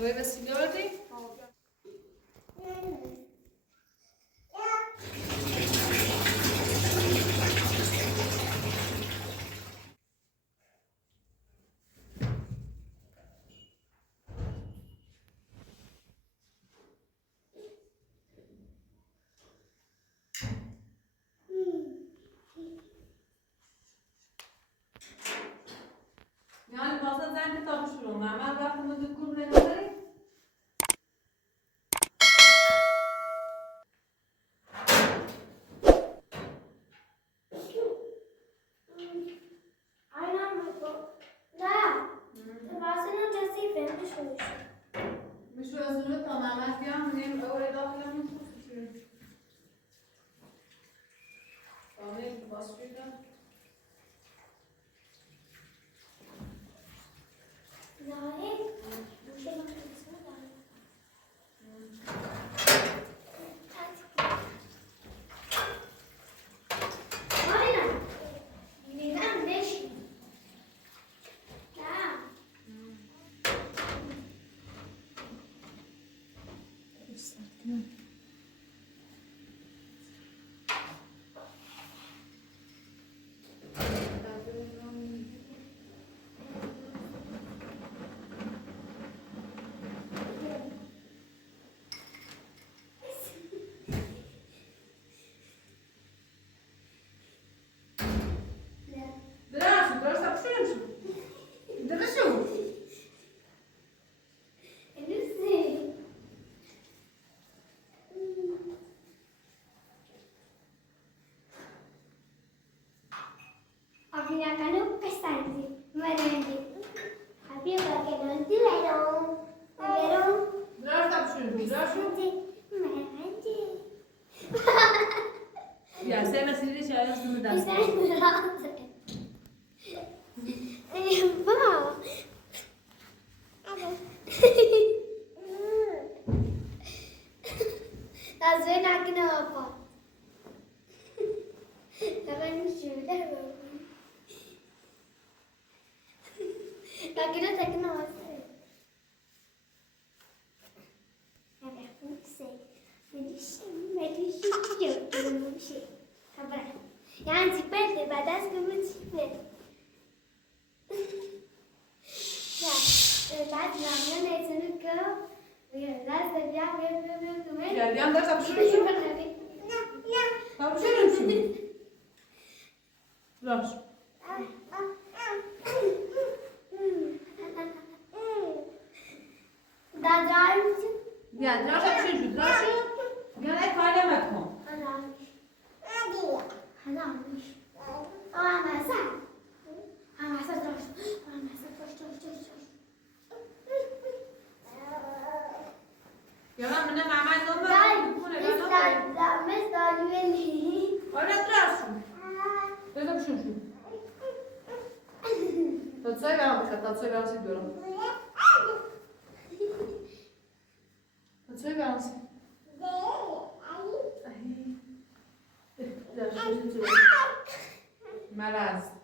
وای بسی داری؟ Yani bazen zende tabuşurum. Hemen baktığımda dükkan ne kadar? مش وزنه تماما فيها منين أول داخلة من خصوصي. تمام بس كده. Ya sen seni şey ayasını da. Yani zipette badas gibi zipet. Ya, بعد ما نسينا كده لازم يعمل Ya yan ders yapışırım. Yapışırım şimdi. Dur. Ya ders yapışırım. Ders şu. Gene kalem etmem. Yalan mı ne mamal numara? Öyle durarsın. Öyle yapışırım. Tatsaya ver dikkat. Tatsaya ver diyorum. Tatsaya ver. Maraz.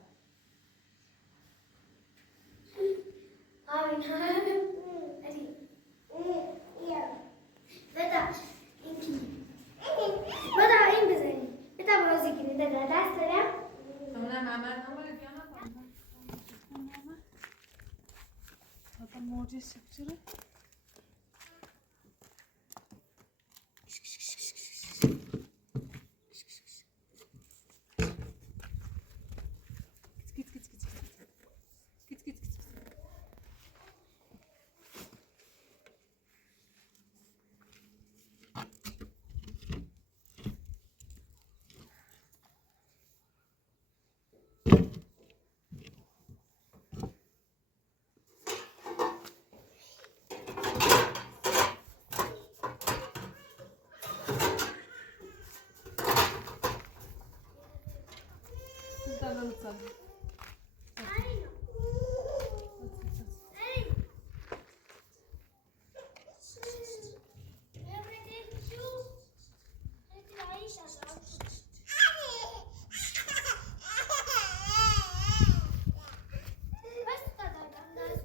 Tamam mamal numara diyana tamam. Zaten morcu sıkıcı.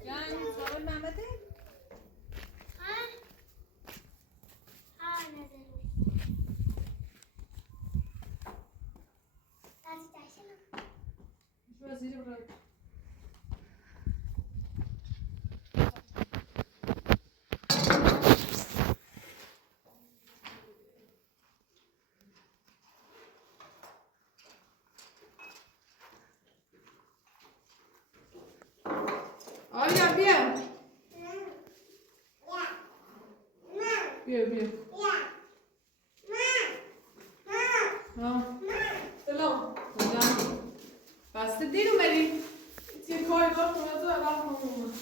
Yani sabır Mehmet'e بیا بیا بیا بیا سلام کجا بس دیر اومدی چه کاری داشت خونه تو اول خونه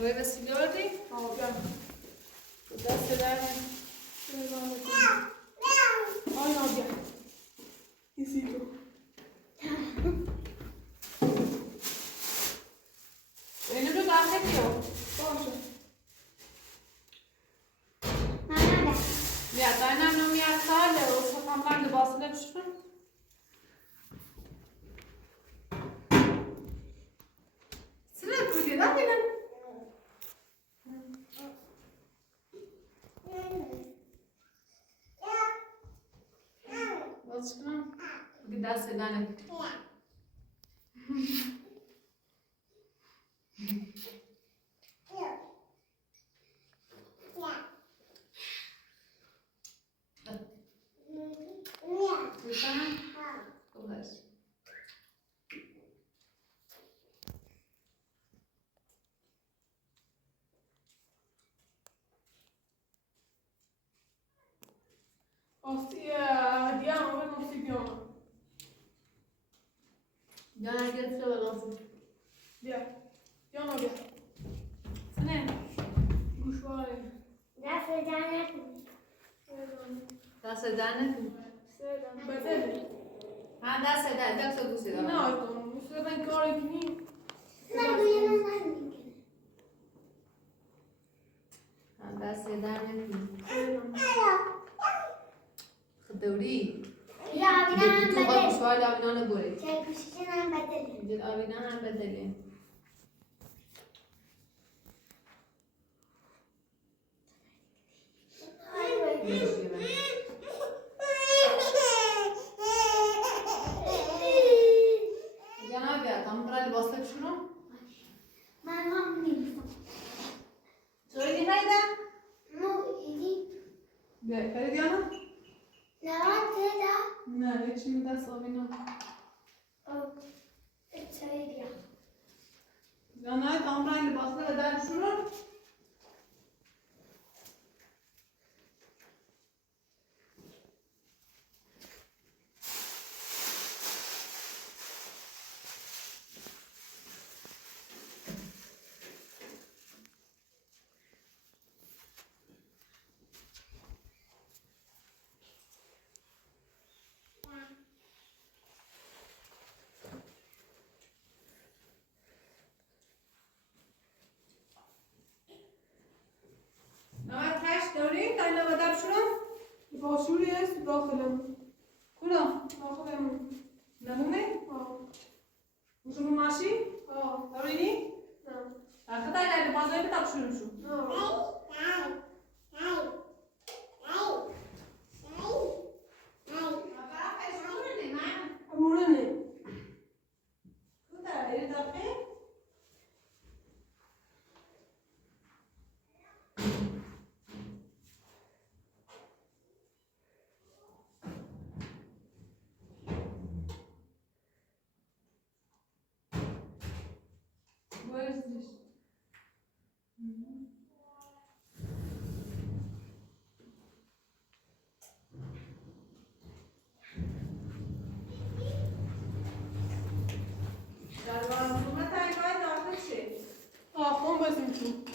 روی وسیله آردی بیا دست در آی نابیا ایسی تو اینو رو داخل بیا باشه ماما بیا داینم نمیاد ساله و سفهم لباسه نمیشتم سلام کجا داخلن باز کنم بگی دست دانه میشن خوبش آستی هدیه هم آمد آستی بیانم جانا گرفته بلافی بیا بیانا بیا سنه گوشواره دست در نکن دست دانه سیدم بدلی ها دست دانه دست گوشی نه دارم آیدون مثل کاری کنی نه دوی من نمیکنه ها دست دانه سیدم خدوری یا آبینا هم تو بدل گوشوار آبینا نبوری چای گوشیشن هم بدل جد آبینا هم بدلی جانا بیا tam برای لباس شنو من هم نیستم سوی نیدا مو ایدی بیا کاری دیانا نوان تدا نه هیچ می دست آبینا چای بیا جانا tam برای لباس دادن شنو نوات هاش داری تا اینا بدر شنو باشوری است داخلم کدام داخلم نمونه شنو ماشی آه دارینی نه آخه تا لباسای بتاب شنو شو نه مورنه Where is this? آه خون بزن تو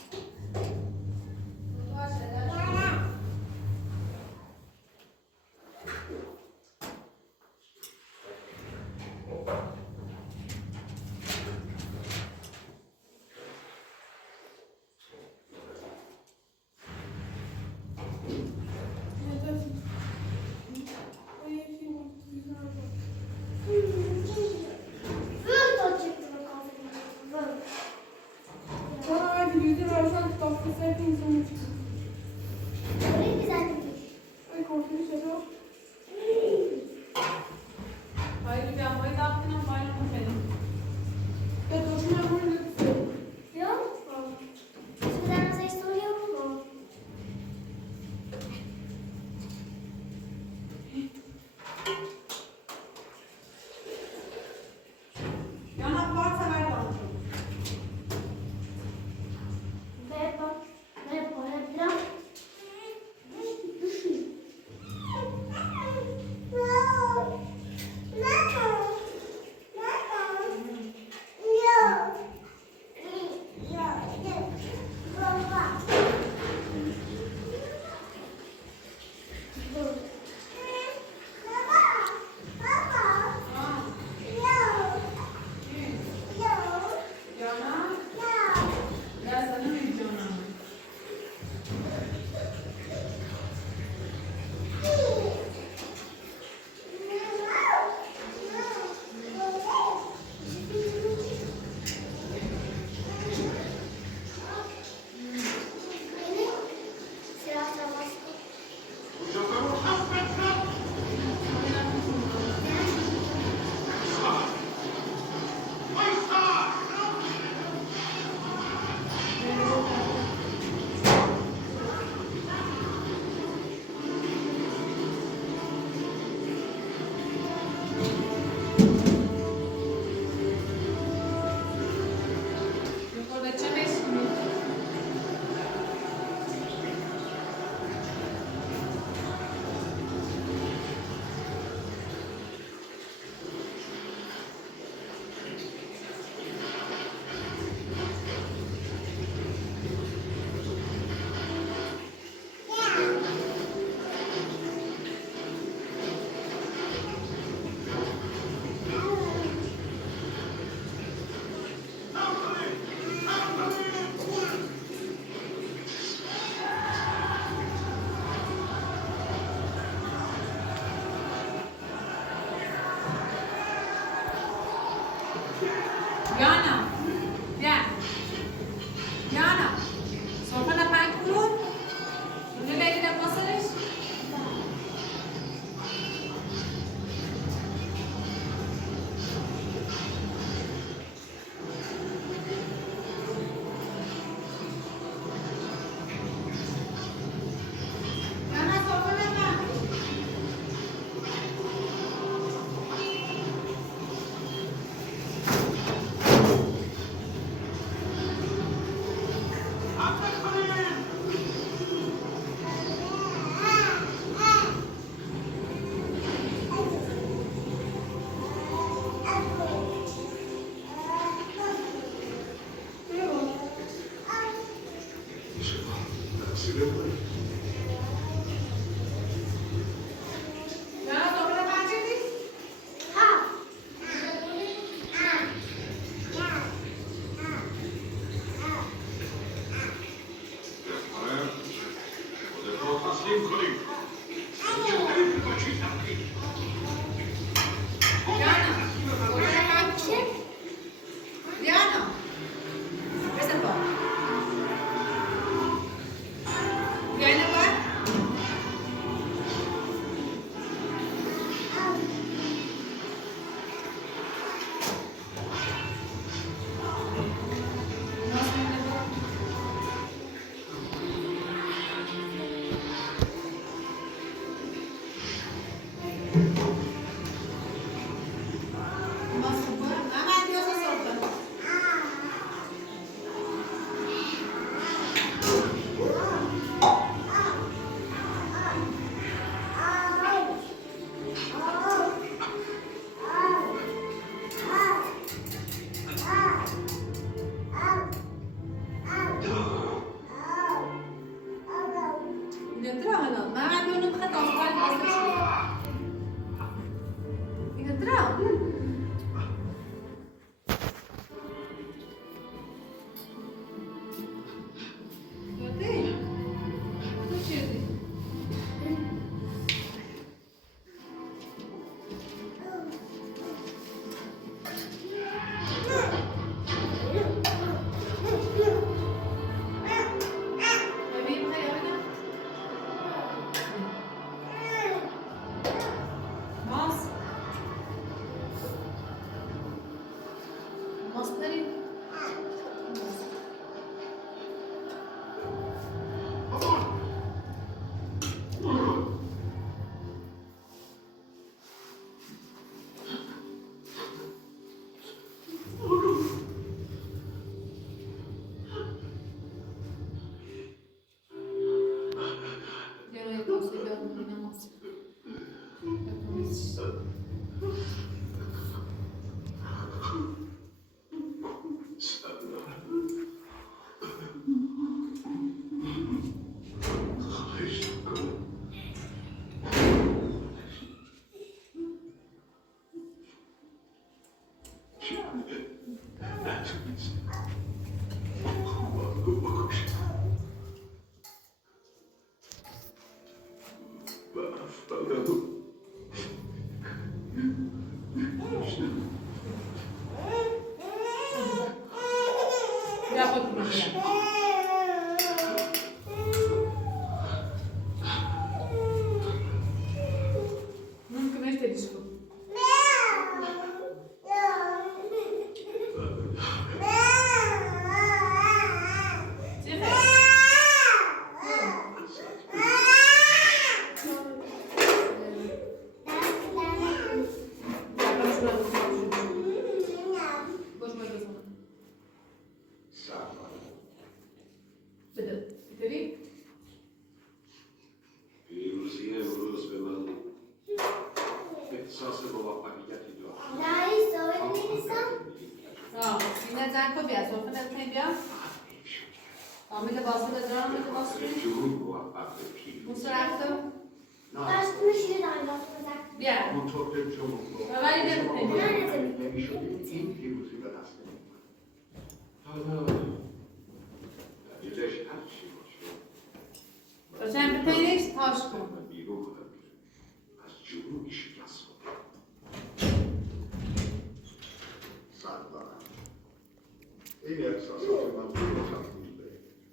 این احساسات من درست بوده.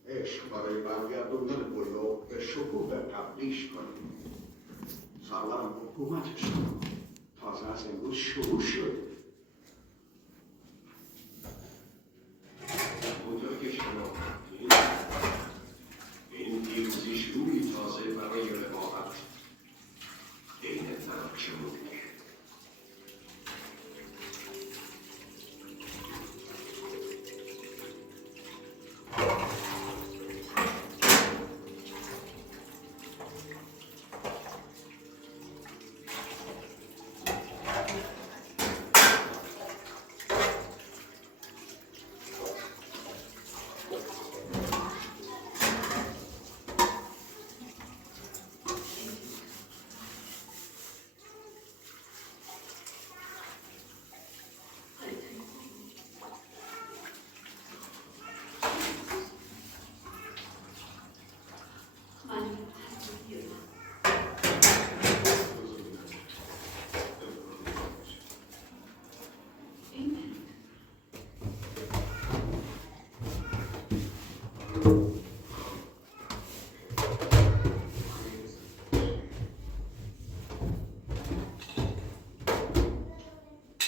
عشق برای برگردوندن بلوغ به شکوه تبدیش کنیم. سالارم حکومتش کنم. تازه از امروز شروع شد. اونطور که شناختید این پیروزی شروعی تازه برای رقابت بین ترکمونه.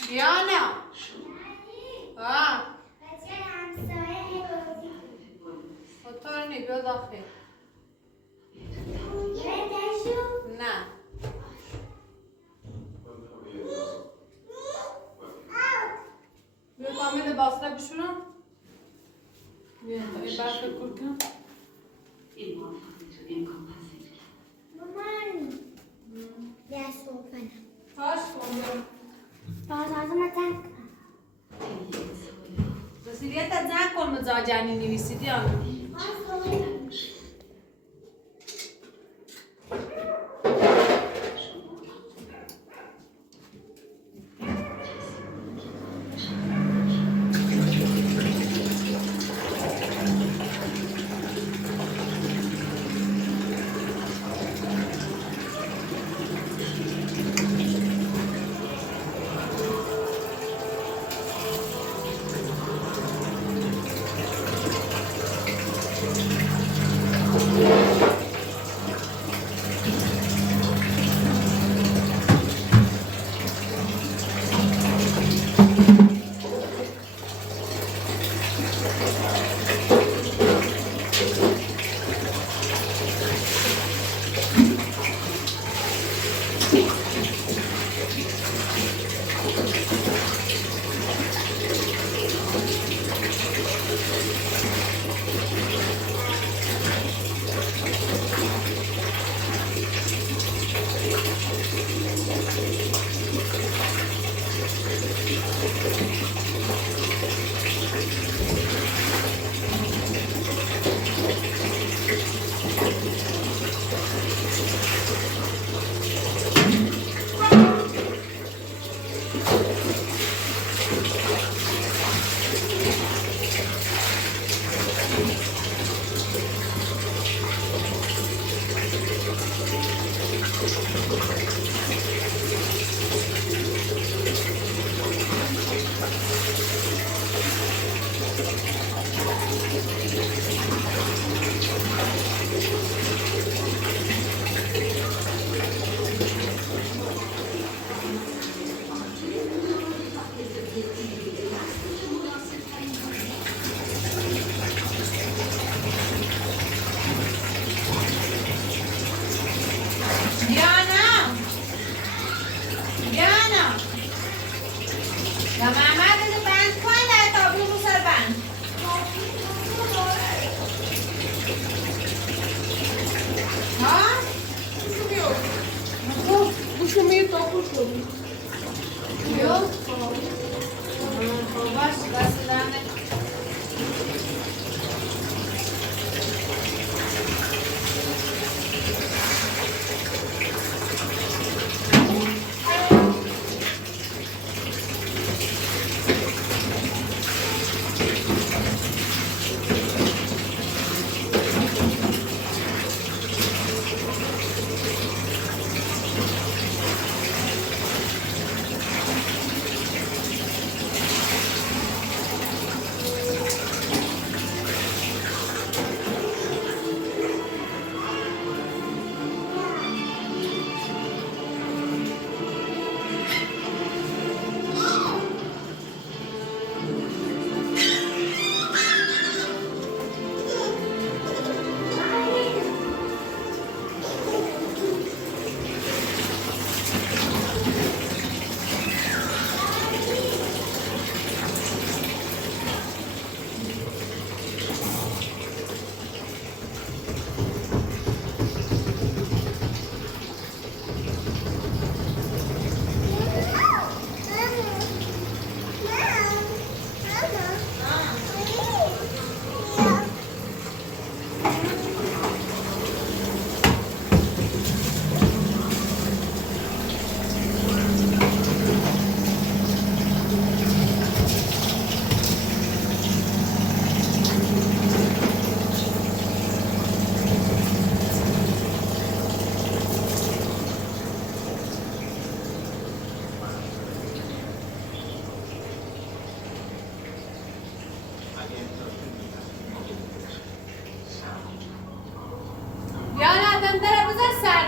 دیانا ها بچه همسایه بازی خطور نی بیا داخل بردشو نه بیا تامل باسته بشونم بیا این برق کور کن مامان بیا صوفنه تاش کن بیا بازازم تک رسیلیت زن کن مزاجانی نویسی دیانا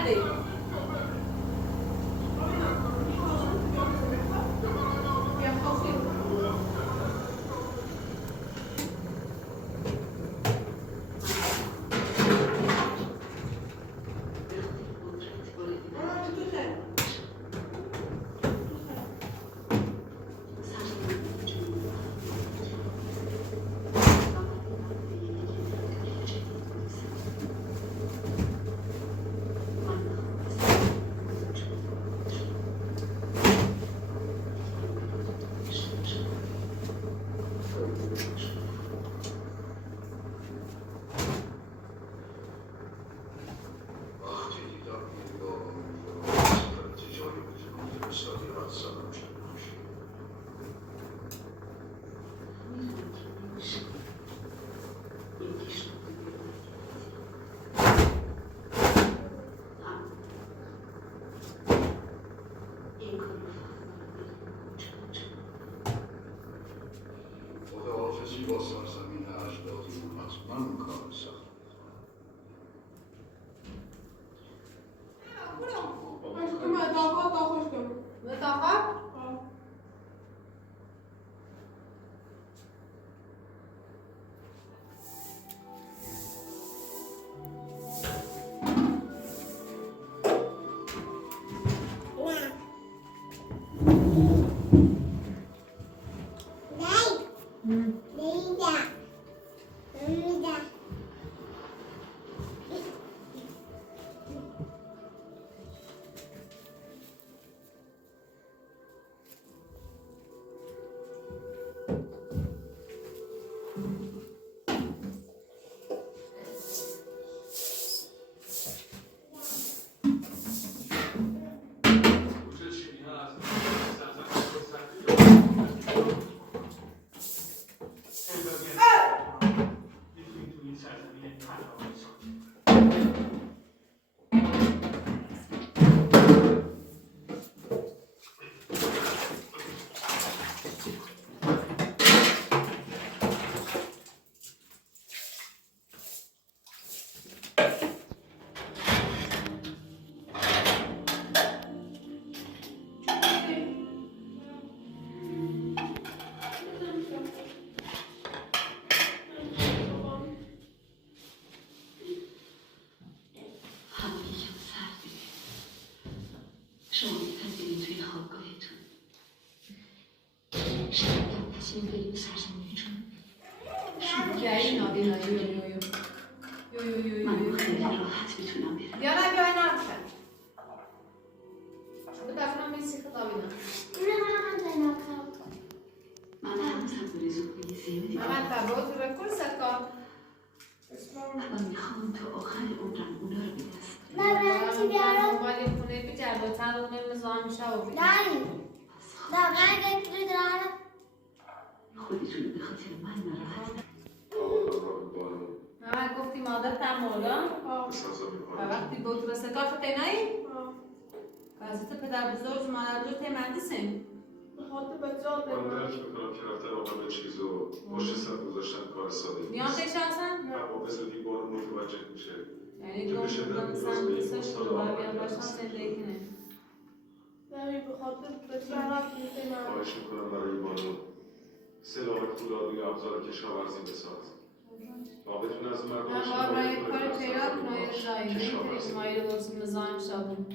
نده. بیا خوشی. وقتی دیدم نگاه تجاری بتونم فرستادی را سلام شده باشه. خداحافظی با سرزمین اجدادیمون حتما کار سخت. تو من داخل تا خوش کنم. متاخر؟ شما می‌پذیرید توی خوابگاهتون شنیدم تصمیم بریم سرزمینتون جایی نابینا یو من خیلی راحت میتونم برم یا نه بیای نرسن بتاکنم بیسی خطابینا من هنوزم آرزوهای زیادی من دارم تباوت رو کل سکان اما میخوام تا آخر عمرم اونا رو به دست چی بیارم؟ دنبال یه خونه بیجرد و چند رو نمیزان میشه و بیدیم خودتون رو به خاطر من ناراحت من گفتی مادر تمالا و وقتی بود رسه کار خطی نایی؟ کازیت پدر بزرگ مادر بزرگ تی مهندسیم خاطر بچه‌ها من درک میکنم که رفتن آقا به چیز و پشت سر گذاشتن کار ساده بیان نیست. تیش هستن؟ اما به زودی بارو متوجه میشه. یعنی گفتم سندیسش رو باید بیان باشن زندگی کنه نمی به خاطر بچه‌ها میتونم. خواهش میکنم برای بانو سلاح فولاد و ابزار کشاورزی بساز. تا بتونه از من مردمش باید برای حمایت کار کنه که پیدا از کنه سرزمین‌هاش زایی نمیتونی کشاورزی که کنه. مایی رو درست مزایم شدیم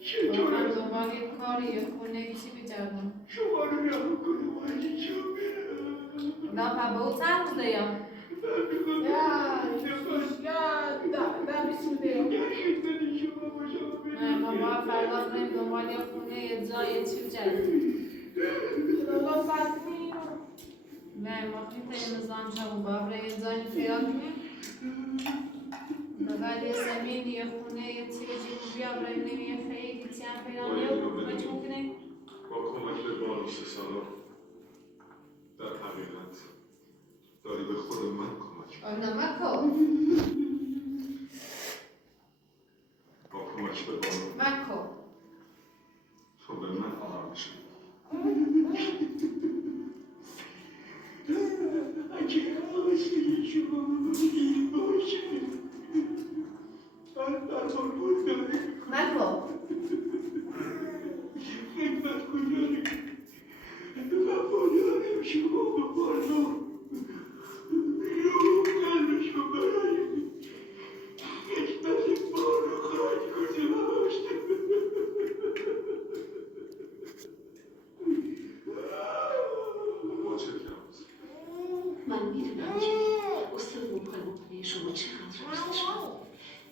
چطور من است؟ دنبال یه کاری یه خونه چی بیجردم شما رو رها کنم و اینجا برم. نه پا چند روزه یا در بیست میدیم. در خدمت شما باشم نه ما باید فردا بریم دنبال یه خونه یه جای یه چی بیجردیم الله ساعت می‌ریم. نه ما خیلی نظام شدیم باید برای یه جایی پیدا کنیم بغل یه زمین یه خونه یه چی بجیم بیا برای بریم یه خیلی چی هم پیدا کنیم چی ممکنه؟ با کمک به بانو سسانو در حقیقت داری به خود من کمک آب نمکو با کمک به بانو مکو تو به من آرامش میدی. اگه حواسه شما بودی باشه من در من میدونم که استاد مقابله شما چقدر ارزش داره.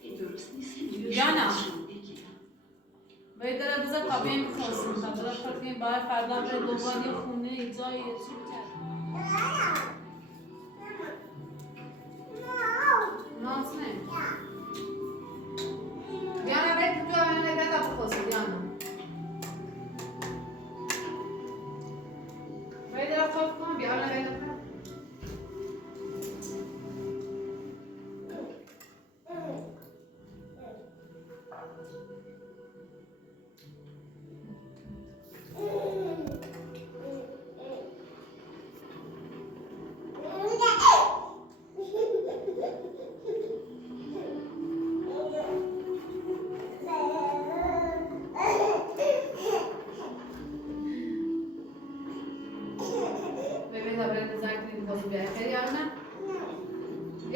این درست نیست که روی جانا. شما بگیرم. باید داره بذار کابین میخواستیم تا داره کابین باید فردا به دوباره یه خونه یه جایی یه چی کرد ناز نه بیانا باید تو همه نگه تا بخواست بیانا باید داره خواب کن بیانا باید داره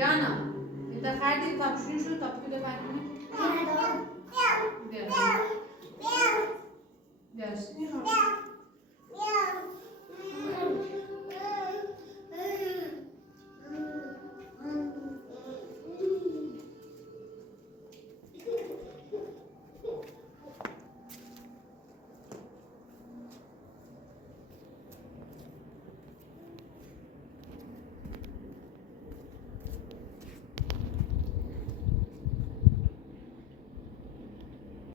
Diana, kita kaydı tapşın şu tapı da bakın. Gel. Gel.